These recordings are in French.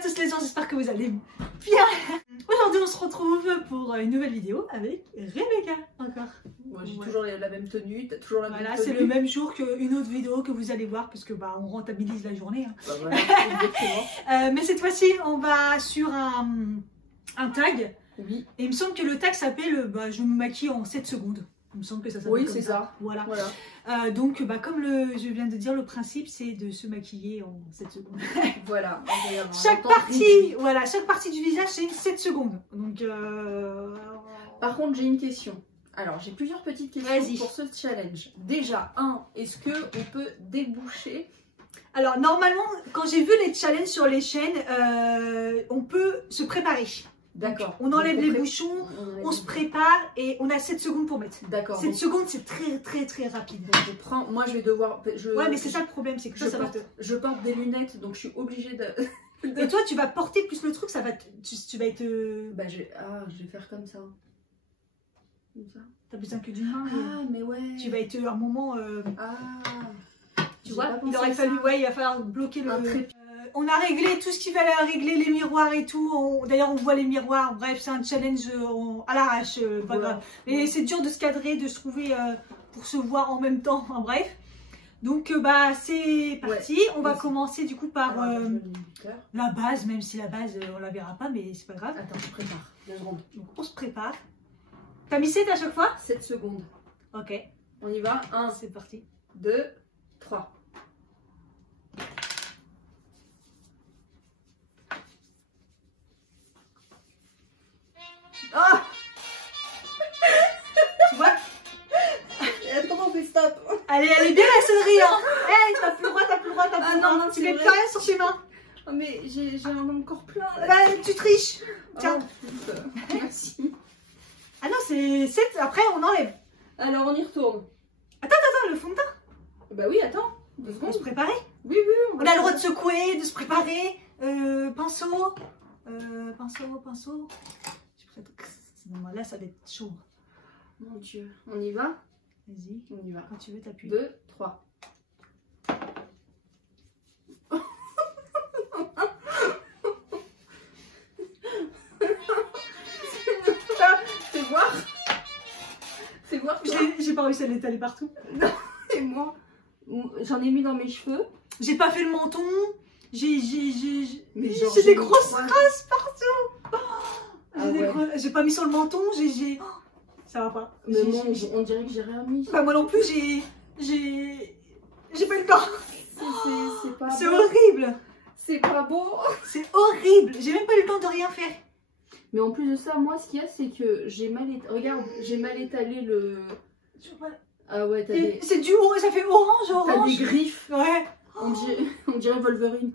tous les gens, j'espère que vous allez bien. Aujourd'hui on se retrouve pour une nouvelle vidéo avec Rebecca encore. Moi j'ai toujours la même tenue, t'as toujours la même tenue. C'est le même jour qu'une autre vidéo que vous allez voir parce que on rentabilise la journée. Hein. Bah voilà, exactement. Mais cette fois-ci on va sur un tag. Oui. Et il me semble que le tag s'appelle je me maquille en 7 secondes. Il me semble que ça s'appelle oui, comme c'est ça. Voilà. Donc, comme je viens de dire, le principe c'est de se maquiller en 7 secondes. Voilà. Chaque partie du visage c'est une 7 secondes. Donc, Par contre, j'ai une question. Alors, j'ai plusieurs petites questions pour ce challenge. Déjà, est-ce qu'on peut déboucher? Alors, normalement, quand j'ai vu les challenges sur les chaînes, on peut se préparer. D'accord. On enlève les bouchons, on se prépare et on a 7 secondes pour mettre. D'accord. 7 secondes, c'est très rapide. Donc moi je vais devoir... Ouais, mais c'est ça le problème, c'est que je porte des lunettes, donc je suis obligée de... Et toi, tu vas porter plus le truc, tu vas être... Bah, je vais faire comme ça. Comme ça. T'as besoin que d'une main. Ah, mais ouais. Tu vas être un moment... Tu vois, il va falloir bloquer le... On a réglé tout ce qu'il fallait régler, les miroirs et tout. D'ailleurs, on voit les miroirs. Bref, c'est un challenge à l'arrache, pas grave. Mais c'est dur de se cadrer, de se trouver pour se voir en même temps. Enfin, bref. Donc, c'est parti. On va commencer du coup par la base, même si la base, on la verra pas, mais c'est pas grave. Attends, je prépare. 2 secondes. Donc, on se prépare. T'as mis 7 à chaque fois? 7 secondes. Ok. On y va. 1, c'est parti. 2, 3. Ah! Tu vois? Comment on fait stop? Elle est bien la sonnerie, hein? Hey, t'as plus le droit, Non, tu mets plus rien sur tes mains. Oh, mais j'ai un encore plein. Tu triches. Tiens. Oh, merci. Ah non, c'est 7, après on enlève. Alors on y retourne. Attends, le fond de teint. Bah oui, attends. 2 secondes. On se préparer? Oui. On a le droit de secouer, de se préparer. Pinceau. Pinceau. Là, ça va être chaud. Mon Dieu. On y va? Vas-y. On y va. Quand tu veux, t'appuies. 2, 3. Fais voir. J'ai pas réussi à l'étaler partout. Non, et moi, j'en ai mis dans mes cheveux. J'ai pas fait le menton. J'ai des grosses traces partout. J'ai pas mis sur le menton. Ça va pas. Mais moi, on dirait que j'ai rien mis. Bah, moi non plus, j'ai pas eu le temps. C'est horrible. C'est pas beau. C'est horrible. J'ai même pas eu le temps de rien faire. Mais en plus de ça, moi, ce qu'il y a, c'est que j'ai mal étalé. Regarde, j'ai mal étalé le. Ah ouais, t'as des. C'est du haut, ça fait orange. T'as des griffes. Ouais. On dirait Wolverine.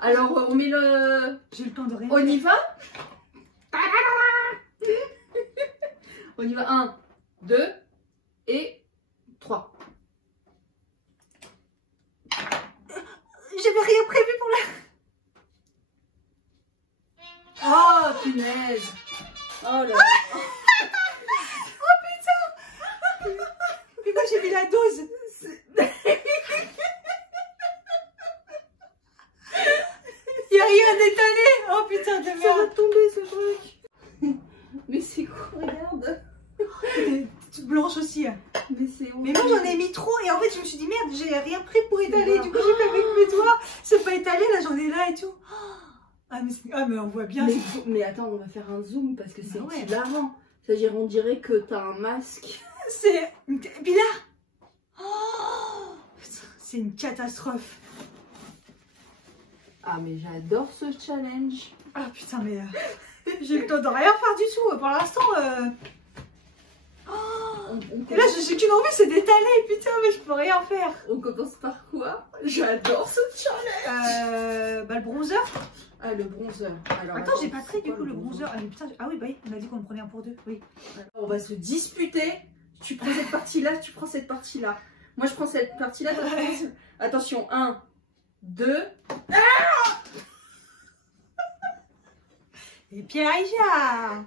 Alors, on met le. J'ai le temps de rien. On y va. On y va. 1, 2 et 3. J'avais rien prévu pour la... Oh punaise. Oh là. Oh putain. Mais moi j'ai mis la dose. Il n'y a rien d'étalé. Oh putain de merde. Ça va tomber ce truc. Mais c'est quoi? Regarde. T'es toute blanche aussi. Mais c'est horrible. Mais moi j'en ai mis trop et en fait je me suis dit merde, j'ai rien pris pour étaler. Du coup j'ai fait avec mes doigts. C'est pas étalé, là j'en ai là et tout. Mais on voit bien. Mais attends, on va faire un zoom parce que c'est hilarant. C'est-à-dire on dirait que t'as un masque. C'est... Et puis là, c'est une catastrophe. Ah mais j'adore ce challenge. Ah putain mais j'ai le temps de rien faire du tout pour l'instant. Et là j'ai qu'une envie, c'est d'étaler, putain mais je peux rien faire. On commence par quoi? J'adore ce challenge. Le bronzer. Ah le bronzer. Alors, attends, j'ai pas pris du coup le bronzer. Ah oui bah oui, on a dit qu'on le prenait un pour deux. Oui. Alors, on va se disputer. Tu prends cette partie-là, tu prends cette partie-là. Moi je prends cette partie-là. Attention, 1, 2. Et puis Aïcha.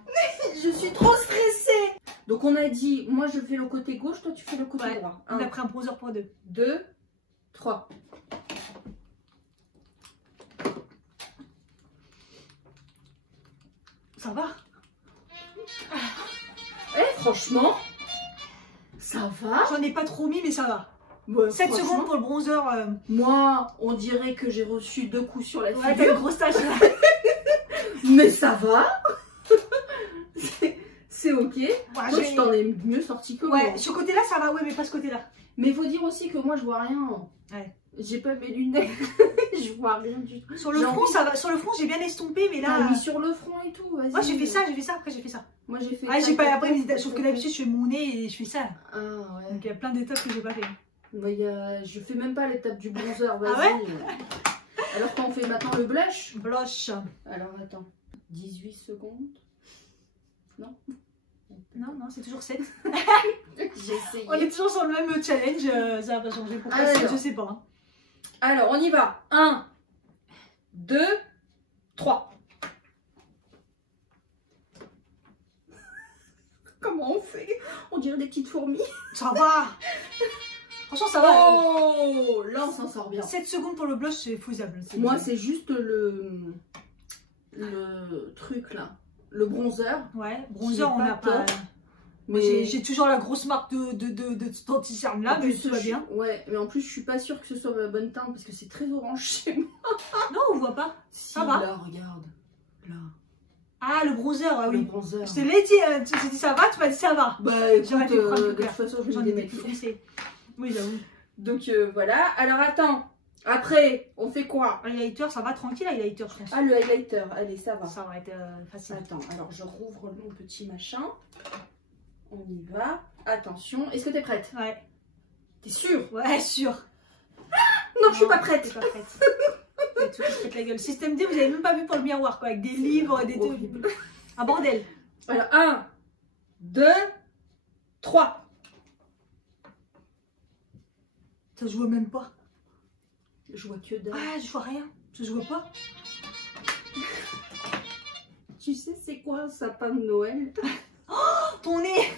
Je suis trop stressée. Donc on a dit, moi je fais le côté gauche, toi tu fais le côté droit. On a pris un bronzer pour deux. 2, 3. Ça va. Eh, franchement, ça va. J'en ai pas trop mis, mais ça va. Ouais, 7 secondes pour le bronzer. Moi, on dirait que j'ai reçu 2 coups sur la figure. Ouais, t'as une grosse tache là. Mais ça va. C'est ok. Ouais, toi, tu t'en es mieux sorti que moi. Ouais, ce côté-là, ça va, ouais, mais pas ce côté-là. Mais il faut dire aussi que moi, je vois rien. Ouais. J'ai pas mes lunettes. Je vois rien du tout. Sur le front, ça va. Sur le front, j'ai bien estompé, mais là. Oui, sur le front et tout. Moi, j'ai fait ça, après, j'ai fait ça. Moi, j'ai fait. Ah, j'ai pas après, sauf que d'habitude, je fais mon nez et je fais ça. Ah, ouais. Donc, il y a plein d'étapes que j'ai pas fait. Bah, je fais même pas l'étape du bronzer. Ah ouais. Alors, quand on fait maintenant le blush. Blush. Alors, attends. 18 secondes. Non. Non, non, c'est toujours 7. J'ai essayé. On est toujours sur le même challenge, ça va pas changer. Pourquoi je sais pas. Alors, on y va. 1, 2, 3. Comment on fait? On dirait des petites fourmis. Ça va. Franchement, ça va. Oh, là, on s'en sort bien. 7 secondes pour le blush, c'est faisable. Moi, c'est juste le truc là. Le bronzer. Ouais, bronzer, on n'a pas. Mais j'ai toujours la grosse marque d'anti-cerne là, mais tout va bien. Ouais, mais en plus, je suis pas sûre que ce soit ma bonne teinte parce que c'est très orange chez moi. Non, on voit pas. Si, ça va. Là, regarde. Là. Ah, le bronzer, ah oui. Le bronzer. Je te l'ai dit, tu t'es dit ça va, tu m'as dit ça va. Bah, écoute, de toute façon, j'en ai des foncés. Oui, j'avoue. Donc, voilà. Alors, attends. Après, on fait quoi? Highlighter, ça va tranquille, highlighter, je pense. Ah, le highlighter, allez, ça va. Ça va être facile. Attends, alors je rouvre mon petit machin. On y va. Attention, est-ce que t'es prête? Ouais. T'es sûre? Ouais, sûre. Non, je suis pas prête. Je suis pas prête. Tu te fais la gueule. Système D, vous avez même pas vu pour le miroir, quoi, avec des livres, des trucs. Un bordel. Alors, 1, 2, 3. Ça se voit même pas. Je vois que dalle. Ah, je vois rien. Ça se voit pas. Tu sais, c'est quoi un sapin de Noël? Oh, ton nez.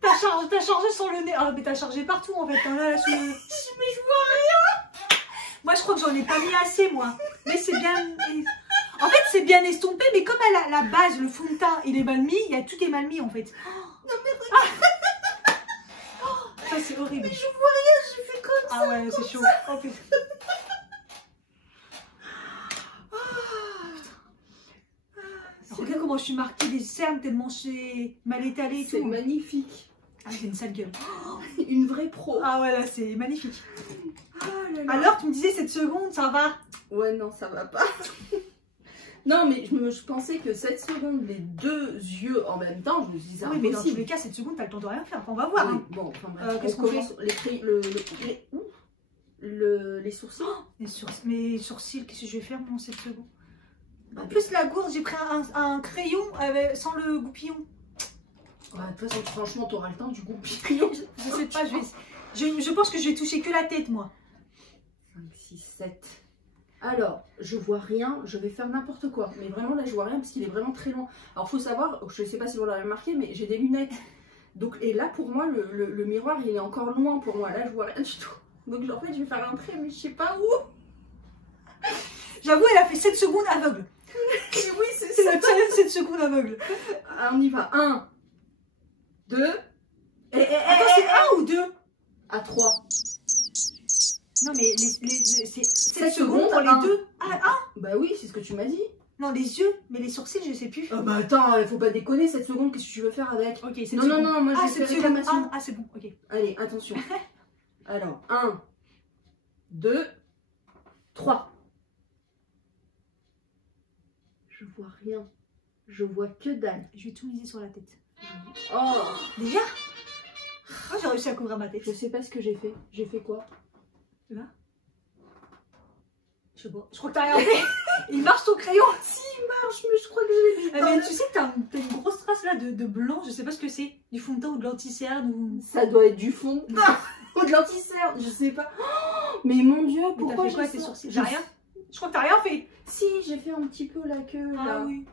T'as chargé sur le nez. Ah, mais t'as chargé partout en fait. Là, sous le... Mais je vois rien. Moi, je crois que j'en ai pas mis assez, moi. Mais c'est bien. En fait, c'est bien estompé, mais comme à la base, le fond de teint, il est mal mis, il y a tout est mal mis en fait. Non, mais regarde. Ça, c'est horrible. Mais je vois rien, je fais comme ça. Ah ouais, c'est chaud. Oh putain. Regarde comment je suis marquée des cernes tellement c'est mal étalé et tout. C'est magnifique. Ah, j'ai une sale gueule. Une vraie pro. Ah ouais, là, c'est magnifique. Ah là là. Alors, tu me disais 7 secondes, ça va? Ouais, non, ça va pas. Non, mais je pensais que 7 secondes, les deux yeux en même temps, je me disais oui, mais dans tous les cas, 7 secondes, t'as le temps de rien faire. Enfin, on va voir. Oui, Hein. bon, enfin bref. Qu'est-ce qu'on fait? Les sourcils. Oh, mes sourcils, qu'est-ce que je vais faire pendant 7 secondes? Bah, en plus, la gourde, j'ai pris un crayon sans le goupillon. Bah, de toute façon, franchement, t'auras le temps du goupillon. Je sais pas, je pense que je vais toucher que la tête, moi. 5, 6, 7. Alors, je vois rien, je vais faire n'importe quoi. Mais vraiment, là, je vois rien parce qu'il est vraiment très loin. Alors, faut savoir, je sais pas si vous l'avez remarqué, mais j'ai des lunettes. Donc, et là, pour moi, le miroir, il est encore loin pour moi. Là, je vois rien du tout. Donc, en fait, je vais faire un trait, mais je sais pas où. J'avoue, elle a fait 7 secondes aveugle. Oui, c'est la challenge 7 secondes aveugle. Ah, on y va. 1, 2. Attends, c'est 1 ou 2? À 3. Non, mais c'est 7 secondes pour un. les deux. Ah, 1? Bah oui, c'est ce que tu m'as dit. Non, les yeux, mais les sourcils, je sais plus. Ah bah attends, faut pas déconner, 7 secondes, qu'est-ce que tu veux faire avec? Ok, c'est non, moi je vais faire réclamation. Ah, c'est bon, ok. Allez, attention. Alors, 1, 2, 3. Je vois rien. Je vois que dalle. Je vais tout miser sur la tête. Oh! Déjà? Oh, j'ai réussi à couvrir ma tête. Je sais pas ce que j'ai fait. J'ai fait quoi? Là? Je sais pas. Je crois que t'as rien fait. Il marche ton crayon. Si, il marche, mais je crois que je l'ai mis. Mais tu sais que t'as une grosse trace là de blanc. Je sais pas ce que c'est. Du fond de teint ou de l'anti-cerne ou... Ça doit être du fond de teint ou de l'anti-cerne. Je sais pas. Oh, mais mon Dieu, pourquoi j'ai quoi tes sourcils? J'ai rien. Je crois que t'as rien fait. Si, j'ai fait un petit peu la queue là. Ah oui.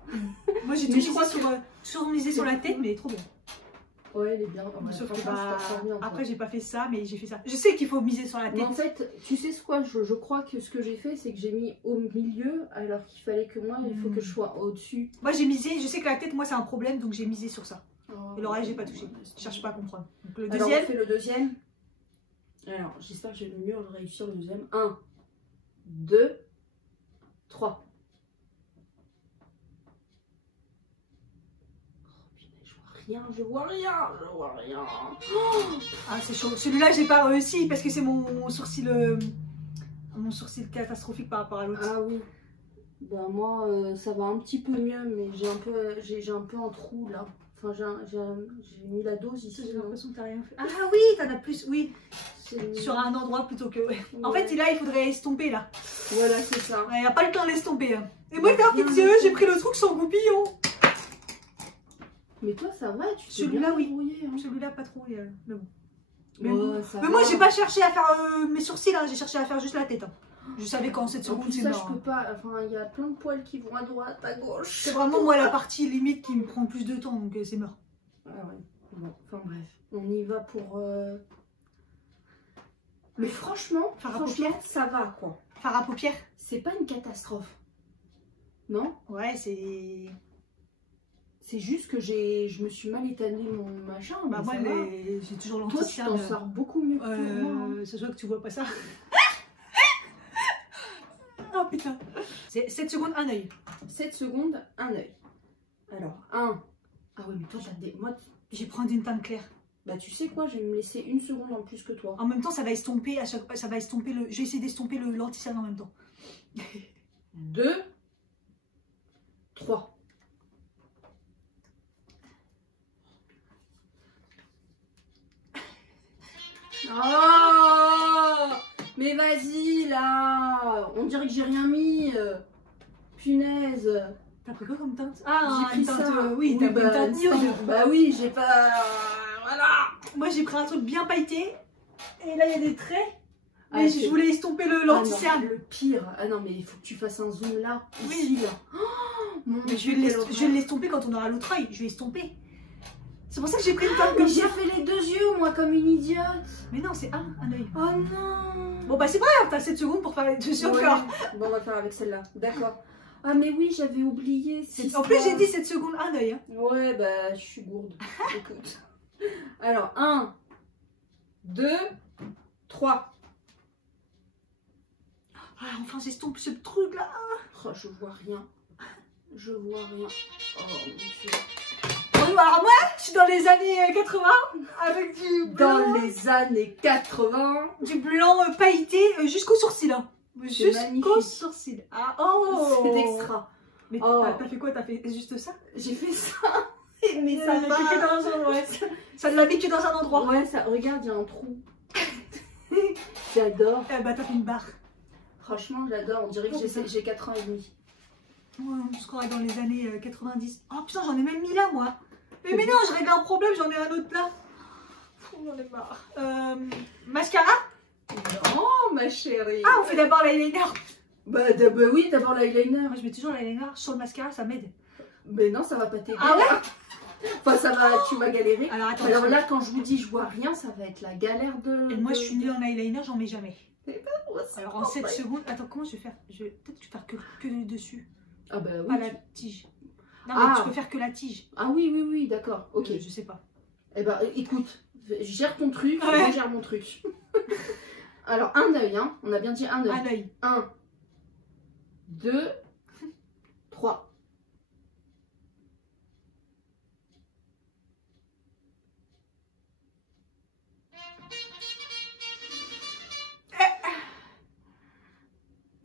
Moi j'ai tout misé sur la tête, mais trop bon. Ouais, elle est bien. Ouais, sauf que bien, après, j'ai pas fait ça, mais j'ai fait ça. Je sais qu'il faut miser sur la tête. Mais en fait, tu sais ce quoi, je crois que ce que j'ai fait, c'est que j'ai mis au milieu, alors qu'il fallait que moi, il faut que je sois au-dessus. Moi, j'ai misé. Je sais que la tête, moi, c'est un problème, donc j'ai misé sur ça. Oh, et l'oreille, j'ai pas touché. Je cherche pas à comprendre. Donc, le alors, deuxième. on fait le deuxième. Alors, j'espère que j'ai le mieux réussir le deuxième. 1, 2, 3. Je vois rien. Oh, ah, c'est chaud. Celui-là, j'ai pas réussi parce que c'est mon sourcil catastrophique par rapport à l'autre. Ah oui. Bah moi, ça va un petit peu mieux, mais j'ai un peu un trou là. Enfin, j'ai mis la dose ici. J'ai l'impression que t'as rien fait. Ah oui, t'en as plus, oui. Sur un endroit plutôt que... Ouais. En fait, là, il faudrait estomper là. Voilà, c'est ça. Il n'y a pas le temps de l'estomper. Hein. Et moi, j'ai pris le truc sans goupillon. Mais toi, ça va, tu te celui-là, oui. Hein. Celui-là, pas trop. Mais bon. Mais, mais moi, j'ai pas cherché à faire mes sourcils, hein. J'ai cherché à faire juste la tête. Hein. Je savais qu'en 7 secondes, c'est mort. Je peux pas. Enfin, il y a plein de poils qui vont à droite, à gauche. C'est vraiment moi la partie limite qui me prend plus de temps, donc c'est mort. Ah ouais. Bon, enfin bref. On y va pour. Mais franchement, ça va quoi. Fard à paupières. C'est pas une catastrophe. Non? Ouais, c'est. C'est juste que je me suis mal étalé mon machin. Bah moi, j'ai toujours l'entretien. Toi, tu t'en sors beaucoup mieux que moi. C'est sûr que tu vois pas ça. Oh putain. C'est 7 secondes, un œil. 7 secondes, un œil. Alors, 1. Ah ouais, mais toi, t'as des. Moi, je vais prendre une teinte claire. Bah, tu sais quoi, je vais me laisser 1 seconde en plus que toi. En même temps, ça va estomper à chaque fois. Ça va estomper le. Je vais essayer d'estomper le lenticerne en même temps. 2, 3. Oh, mais vas-y là, on dirait que j'ai rien mis. Punaise. T'as pris quoi comme teinte? Ah, j'ai pris teinte, ça. Oui, t'as pris une teinte nude. Bah oui, j'ai pas. Voilà. Moi j'ai pris un truc bien pailleté. Et là il y a des traits. Mais je voulais estomper le lenticerne. Le pire. Ah non, mais il faut que tu fasses un zoom là. Oui. Ici, là. Oh, mais je vais l'estomper quand on aura l'autre œil. Je vais estomper. C'est pour ça que j'ai pris une teinte comme ça. J'ai fait les 2 yeux, moi, comme une idiote. Mais non, c'est un œil. Oh non. Bon, bah c'est pas grave, t'as 7 secondes pour faire les 2 yeux encore. Bon, on va faire avec celle-là. D'accord. Ah, mais oui, j'avais oublié. En plus, j'ai dit 7 secondes, un œil. Hein. Ouais, bah, je suis gourde. Écoute. Alors, 1, 2, 3. Ah, enfin, j'estompe ce truc là. Oh, je vois rien. Je vois rien. Oh, mon Dieu. Alors moi, je suis dans les années 80 avec du blanc. Dans les années 80. Du blanc pailleté jusqu'au sourcil. Hein. Jusqu'au sourcil. Ah, oh. C'est extra. Mais t'as fait quoi? T'as fait juste ça? J'ai fait ça. Mais ça va. Ça ne l'habite que dans un endroit. Ouais, ça, regarde, il y a un trou. J'adore. Eh bah, t'as fait une barre. Franchement, j'adore. On dirait que j'ai 4 ans et demi. Ouais, on se croirait dans les années 90. Oh putain, j'en ai même mis là, moi. Mais non, je règle un problème, j'en ai un autre là. J'en ai marre. Mascara? Non, ma chérie. Ah, on fait d'abord l'eyeliner. Bah oui, d'abord l'eyeliner. Moi, je mets toujours l'eyeliner sur le mascara, ça m'aide. Mais non, ça va pas t'aider. Ah ouais? Enfin, ça va, tu vas galérer. Alors, attends, là, quand je vous dis je vois rien, ça va être la galère de... Et moi, je suis nulle en eyeliner, j'en mets jamais. Alors, en 7 secondes... Attends, comment je vais faire? Peut-être que je vais faire que le dessus. Ah bah oui. Pas la tige. Non, mais tu peux faire que la tige. Ah oui, d'accord. Ok. Je sais pas. Eh ben, écoute, gère ton truc, je gère mon truc. Alors, un œil, hein. On a bien dit un œil. Un œil. 1, 2, 3.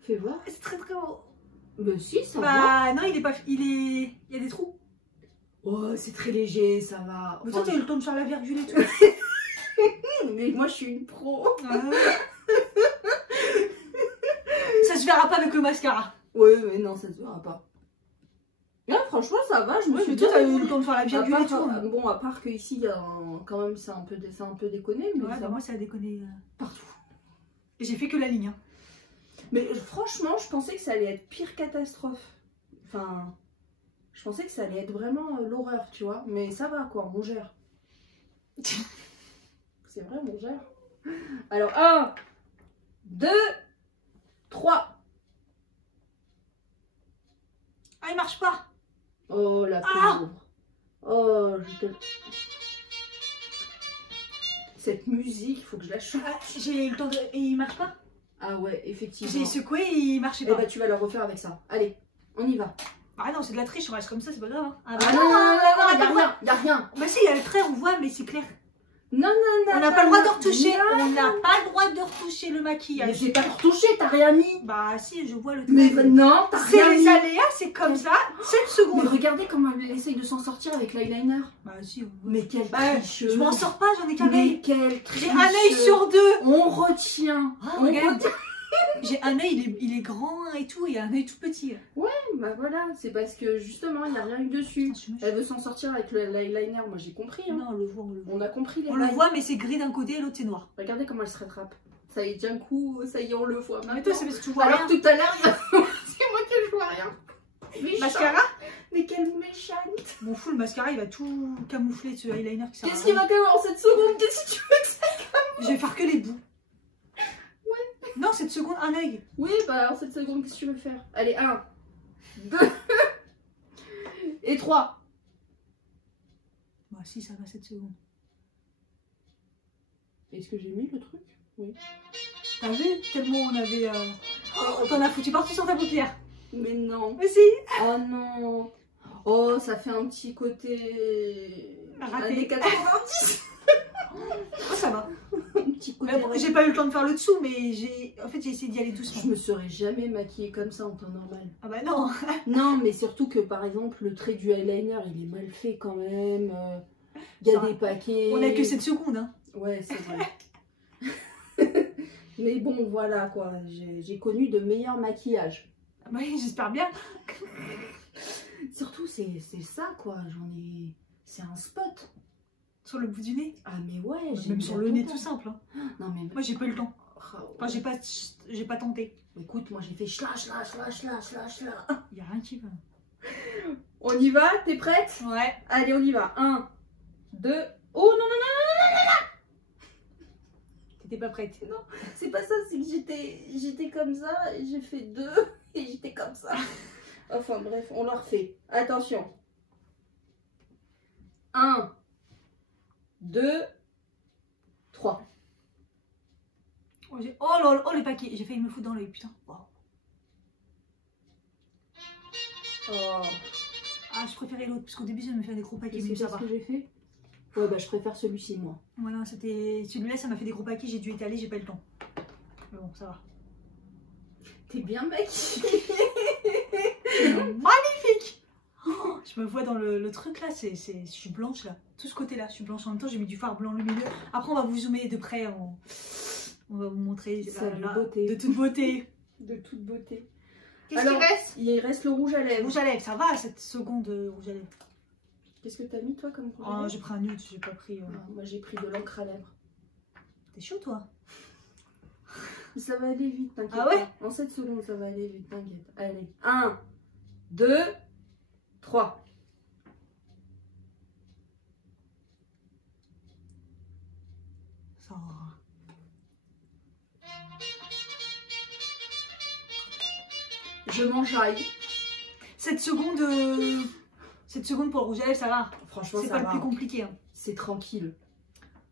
Fais voir. C'est très très beau. Mais si, ça va. Bah non, il est pas... Il y a des trous. Oh, c'est très léger, ça va. Mais toi, t'as eu le temps de faire la virgule et tout. Mais moi, je suis une pro. Ça se verra pas avec le mascara. Ouais, mais non, ça se verra pas. Ah, franchement, ça va. Je me suis dit, t'as eu le temps de faire la virgule et tout. Bon, à part qu'ici, il y a quand même, c'est un peu déconné. Mais ouais, bah moi, ça a déconné partout. Et j'ai fait que la ligne. Hein. Mais franchement, je pensais que ça allait être pire catastrophe. Enfin, je pensais que ça allait être vraiment l'horreur, tu vois. Mais ça va, quoi, on gère. C'est vrai, mon gère. Alors, 1, 2, 3. Ah, il marche pas. Oh, la pauvre. Oh, je te... Cette musique, il faut que je la chante. Ah, j'ai eu le temps de... Et il marche pas. Ah ouais, effectivement. J'ai secoué et il marchait Eh pas. bah, tu vas le refaire avec ça. Allez, on y va. Ah non, c'est de la triche, on reste comme ça, c'est pas grave. Hein. Ah non, y a rien. Bah si, il y a le trait, on voit, mais c'est clair. Non. On n'a pas le droit de retoucher. On n'a pas le droit de retoucher le maquillage. Mais j'ai pas retouché, t'as rien mis. Bah si, je vois le trait. Mais non, t'as C'est rien les mis. aléas, c'est comme ça. 7 Mais secondes. regardez comment elle essaye de s'en sortir avec l'eyeliner. Bah si. Mais quelle Bah, tricheuse. je m'en sors pas, j'en ai qu'un Mais œil. quelle tricheuse. J'ai un œil sur 2. On retient. Ah, On regarde. retient. J'ai un œil, il est grand et tout, et un œil tout petit. Bah voilà, c'est parce que justement, il n'y a rien eu dessus. Elle veut s'en sortir avec l'eyeliner, moi j'ai compris. Hein. Non, on le voit, on le voit. On a compris les On le bails. voit, mais c'est gris d'un côté et l'autre c'est noir. Regardez comment elle se rattrape. Ça y est, d'un coup, ça y est, on le voit. Mais toi, c'est parce que tu vois Alors rien. tout à l'heure, c'est moi que je vois rien. Méchante. Mascara. Mais quelle méchante. Mon fou, le mascara, il va tout camoufler ce eyeliner qui sert à Qu'est-ce qu'il rien. va faire en 7 secondes? Qu'est-ce que tu veux que ça? Je vais faire que les bouts. Ouais. Non, 7 secondes, un œil. Oui, bah en 7 secondes, qu'est-ce que tu veux faire? Allez, 1, 2 et 3. Bah si, ça va 7 secondes. Est-ce que j'ai mis le truc? Oui. T'as vu? Tellement on avait... Oh, t'en as foutu partout sur ta paupière. Mais non. Mais si. Oh non. Oh, ça fait un petit côté... Raté. Années 90. Oh, ça va. Un petit côté... Mais bon, j'ai pas eu le temps de faire le dessous, mais en fait j'ai essayé d'y aller doucement. Je me serais jamais maquillée comme ça en temps normal. Ah bah non. Non, mais surtout que par exemple, le trait du eyeliner, il est mal fait quand même. Il y a des paquets. On a que 7 secondes. Hein. Ouais, c'est vrai. Mais bon, voilà quoi. J'ai connu de meilleurs maquillages. Ah bah oui, j'espère bien. Surtout, c'est ça quoi. C'est un spot. Sur le bout du nez. Ah, mais ouais. Même sur le nez tout simple. Hein. Non, mais. Moi j'ai pas eu le temps. Oh, Enfin, j'ai pas tenté. Écoute, moi j'ai fait slash. Y a rien qui va. On y va? T'es prête? Ouais. Allez, on y va. 1, 2. Oh non, non. T'étais pas prête. Non, c'est pas ça, c'est que j'étais comme ça et j'ai fait 2 et j'étais comme ça. Enfin bref, on le refait. Attention. 1, 2, 3. Oh là, oh les paquets. J'ai failli me foutre dans l'œil, putain. Wow. Oh. Ah, je préférais l'autre, parce qu'au début, je me fait des gros paquets, mais C'est ça ce va. que j'ai fait? Ouais, bah je préfère celui-ci, moi. Voilà, c'était celui-là, ça m'a fait des gros paquets, j'ai dû étaler, j'ai pas eu le temps. Mais bon, ça va. T'es bien maquillée. Magnifique. Oh, je me vois dans le truc là, je suis blanche là. Tout ce côté là, je suis blanche. En même temps, j'ai mis du fard blanc lumineux. Après, on va vous zoomer de près, on va vous montrer beauté. de toute beauté. De toute beauté. Qu'est-ce qu'il reste? Il reste le rouge à lèvres. Rouge à lèvres, ça va, cette seconde rouge à lèvres. Qu'est-ce que t'as mis toi comme rouge à Oh, lèvres? j'ai pris un nude, j'ai pas pris... Moi j'ai pris de l'encre à lèvres. T'es chaud toi? Ça va aller vite, t'inquiète. Ah ouais? En 7 secondes, ça va aller vite, t'inquiète. Allez, 1, 2, 3. Ça va. Je m'enjaille. 7 secondes, 7 secondes pour le rouge à lèvres, ça va. Franchement, c'est ça pas va. le plus compliqué. Hein. C'est tranquille.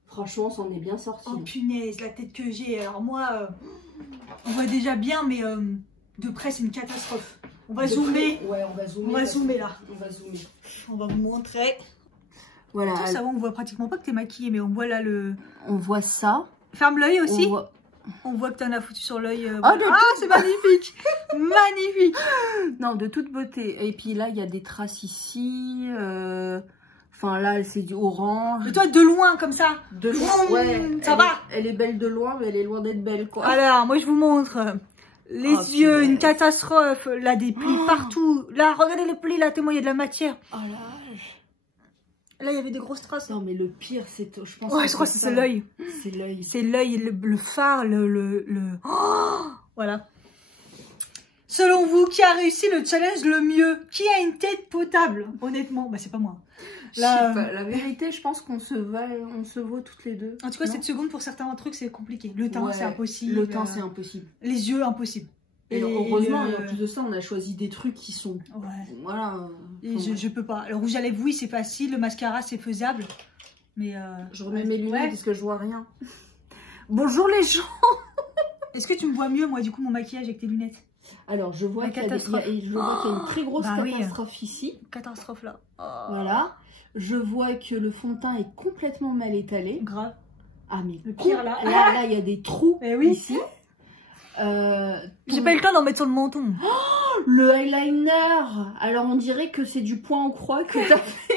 Franchement, on s'en est bien sorti. Oh punaise, la tête que j'ai. Alors moi, on voit déjà bien, mais de près, c'est une catastrophe. On va zoomer. Ouais, on va zoomer. On va zoomer là. On va zoomer. On va vous montrer. Voilà. Toi, ça va, on voit pratiquement pas que t'es maquillée, mais on voit là le... On voit ça. Ferme l'œil aussi. On voit que t'en as foutu sur l'œil. Voilà. Ah, c'est magnifique. Magnifique. Non, de toute beauté. Et puis là, il y a des traces ici. Enfin là, c'est du orange. Mais toi, de loin, comme ça. De loin, ouais. Ça va. Elle est belle de loin, mais elle est loin d'être belle, quoi. Alors, moi, je vous montre. Les yeux, une catastrophe. Là, des plis partout. Là, regardez les plis, là, tellement il y a de la matière. Oh là. Là, il y avait des grosses traces. Non, mais le pire, c'est... Je pense ouais, je crois que c'est l'œil. C'est l'œil. C'est l'œil, le phare, Oh, voilà. Selon vous, qui a réussi le challenge le mieux? Qui a une tête potable? Honnêtement, bah c'est pas moi. Là, la vérité, je pense qu'on se vaut toutes les deux. En tout cas, cette seconde pour certains trucs, c'est compliqué. Le teint, c'est impossible. Le teint, c'est impossible. Les yeux, impossible. Et heureusement, et en plus de ça, on a choisi des trucs qui sont... Ouais. Voilà. Et je peux pas. Le rouge à lèvres, oui, c'est facile. Le mascara, c'est faisable. Mais je remets mes lunettes parce que je vois rien. Bonjour les gens. Est-ce que tu me vois mieux, moi, du coup, mon maquillage avec tes lunettes? Alors, je vois qu'il y a une très grosse catastrophe ici. Catastrophe, là. Oh. Voilà. Je vois que le fond de teint est complètement mal étalé. Grave. Ah, mais le pire, là. Là, il y a des trous ici. J'ai pas eu le temps d'en mettre sur le menton. Oh, le eyeliner. Alors, on dirait que c'est du point en croix que t'as fait.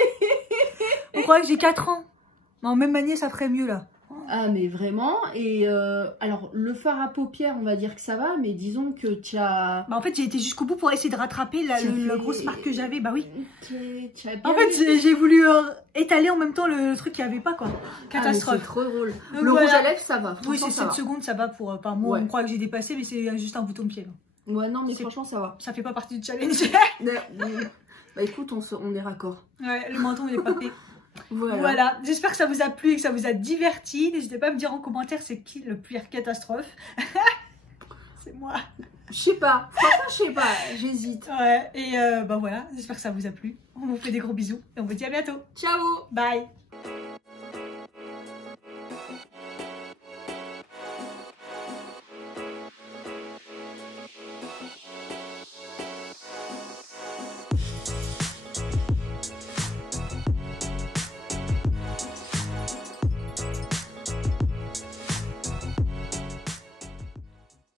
On croit que j'ai 4 ans. Mais en même manière, ça ferait mieux, là. Ah, mais vraiment. Et alors, le fard à paupières, on va dire que ça va, mais disons que tu as... Bah, en fait, j'ai été jusqu'au bout pour essayer de rattraper la grosse marque que j'avais. Bah oui. En fait, j'ai voulu étaler en même temps le truc qu'il n'y avait pas, quoi. Catastrophe. C'est trop drôle. Le rouge à lèvres, ça va. Oui, c'est 7 secondes, ça va pour... Par moi, on croit que j'ai dépassé, mais c'est juste un bouton de pied. Là. Ouais, non, mais franchement, ça va. Ça fait pas partie du challenge. Bah écoute, on est raccord. Ouais, le menton, il est papé. Voilà. J'espère que ça vous a plu et que ça vous a diverti. N'hésitez pas à me dire en commentaire c'est qui le pire catastrophe. C'est moi. Je sais pas. Franchement, je sais pas. J'hésite. Ouais. Et bah voilà. J'espère que ça vous a plu. On vous fait des gros bisous et on vous dit à bientôt. Ciao. Bye.